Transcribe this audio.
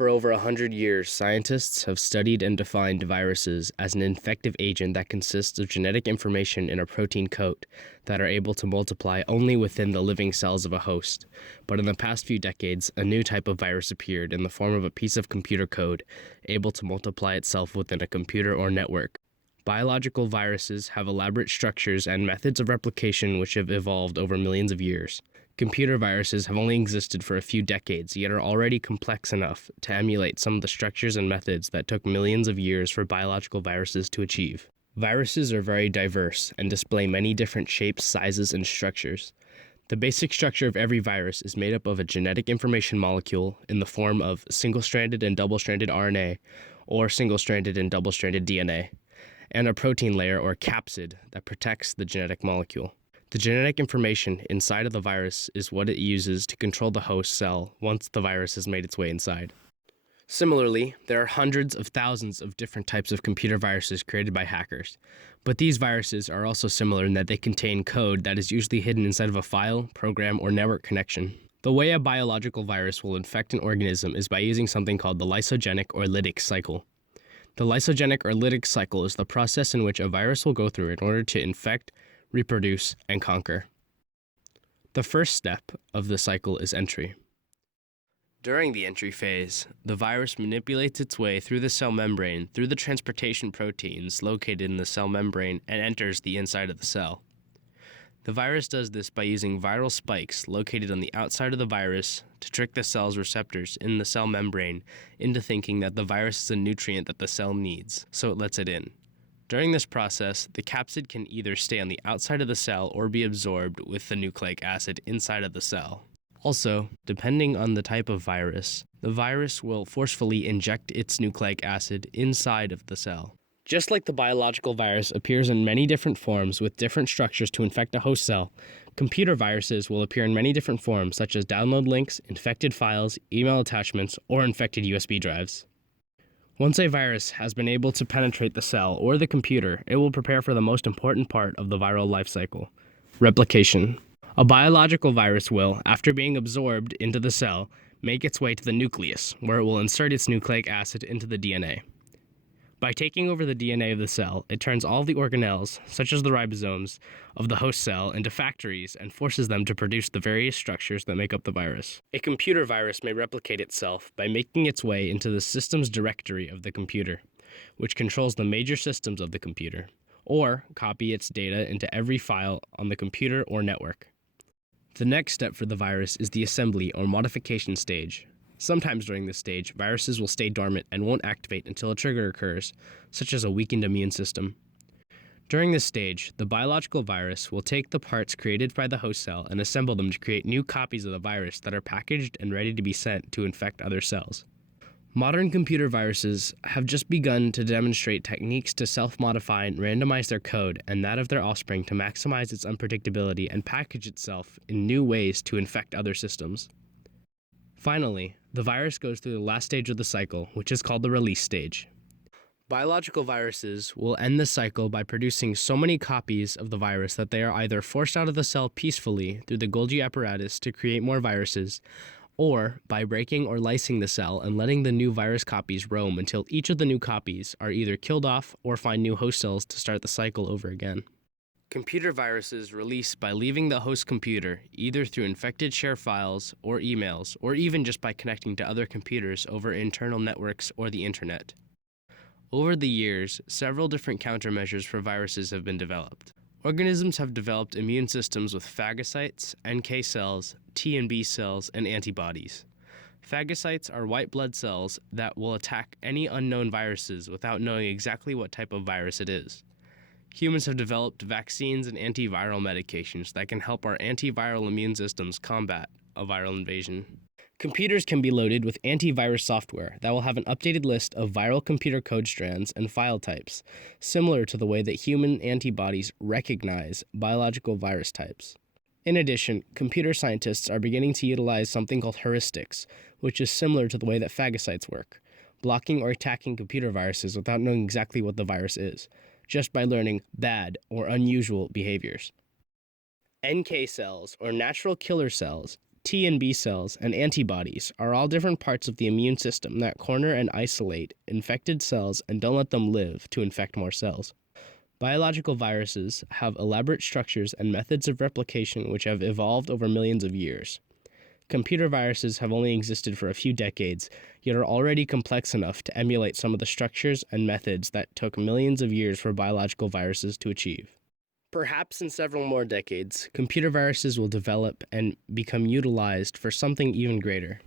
For over 100 years, scientists have studied and defined viruses as an infective agent that consists of genetic information in a protein coat that are able to multiply only within the living cells of a host. But in the past few decades, a new type of virus appeared in the form of a piece of computer code able to multiply itself within a computer or network. Biological viruses have elaborate structures and methods of replication which have evolved over millions of years. Computer viruses have only existed for a few decades, yet are already complex enough to emulate some of the structures and methods that took millions of years for biological viruses to achieve. Viruses are very diverse and display many different shapes, sizes, and structures. The basic structure of every virus is made up of a genetic information molecule in the form of single-stranded and double-stranded RNA, or single-stranded and double-stranded DNA, and a protein layer or capsid that protects the genetic molecule. The genetic information inside of the virus is what it uses to control the host cell once the virus has made its way inside. Similarly, there are hundreds of thousands of different types of computer viruses created by hackers, but these viruses are also similar in that they contain code that is usually hidden inside of a file, program, or network connection. The way a biological virus will infect an organism is by using something called the lysogenic or lytic cycle. The lysogenic or lytic cycle is the process in which a virus will go through in order to infect, reproduce, and conquer. The first step of the cycle is entry. During the entry phase, the virus manipulates its way through the cell membrane through the transportation proteins located in the cell membrane and enters the inside of the cell. The virus does this by using viral spikes located on the outside of the virus to trick the cell's receptors in the cell membrane into thinking that the virus is a nutrient that the cell needs, so it lets it in. During this process, the capsid can either stay on the outside of the cell or be absorbed with the nucleic acid inside of the cell. Also, depending on the type of virus, the virus will forcefully inject its nucleic acid inside of the cell. Just like the biological virus appears in many different forms with different structures to infect a host cell, computer viruses will appear in many different forms such as download links, infected files, email attachments, or infected USB drives. Once a virus has been able to penetrate the cell or the computer, it will prepare for the most important part of the viral life cycle: replication. A biological virus will, after being absorbed into the cell, make its way to the nucleus, where it will insert its nucleic acid into the DNA. By taking over the DNA of the cell, it turns all the organelles, such as the ribosomes, of the host cell into factories and forces them to produce the various structures that make up the virus. A computer virus may replicate itself by making its way into the systems directory of the computer, which controls the major systems of the computer, or copy its data into every file on the computer or network. The next step for the virus is the assembly or modification stage. Sometimes during this stage, viruses will stay dormant and won't activate until a trigger occurs, such as a weakened immune system. During this stage, the biological virus will take the parts created by the host cell and assemble them to create new copies of the virus that are packaged and ready to be sent to infect other cells. Modern computer viruses have just begun to demonstrate techniques to self-modify and randomize their code and that of their offspring to maximize its unpredictability and package itself in new ways to infect other systems. Finally, the virus goes through the last stage of the cycle, which is called the release stage. Biological viruses will end the cycle by producing so many copies of the virus that they are either forced out of the cell peacefully through the Golgi apparatus to create more viruses, or by breaking or lysing the cell and letting the new virus copies roam until each of the new copies are either killed off or find new host cells to start the cycle over again. Computer viruses release by leaving the host computer, either through infected share files or emails, or even just by connecting to other computers over internal networks or the internet. Over the years, several different countermeasures for viruses have been developed. Organisms have developed immune systems with phagocytes, NK cells, T and B cells, and antibodies. Phagocytes are white blood cells that will attack any unknown viruses without knowing exactly what type of virus it is. Humans have developed vaccines and antiviral medications that can help our antiviral immune systems combat a viral invasion. Computers can be loaded with antivirus software that will have an updated list of viral computer code strands and file types, similar to the way that human antibodies recognize biological virus types. In addition, computer scientists are beginning to utilize something called heuristics, which is similar to the way that phagocytes work, blocking or attacking computer viruses without knowing exactly what the virus is, just by learning bad or unusual behaviors. NK cells, or natural killer cells, T and B cells, and antibodies are all different parts of the immune system that corner and isolate infected cells and don't let them live to infect more cells. Biological viruses have elaborate structures and methods of replication which have evolved over millions of years. Computer viruses have only existed for a few decades, yet are already complex enough to emulate some of the structures and methods that took millions of years for biological viruses to achieve. Perhaps in several more decades, computer viruses will develop and become utilized for something even greater.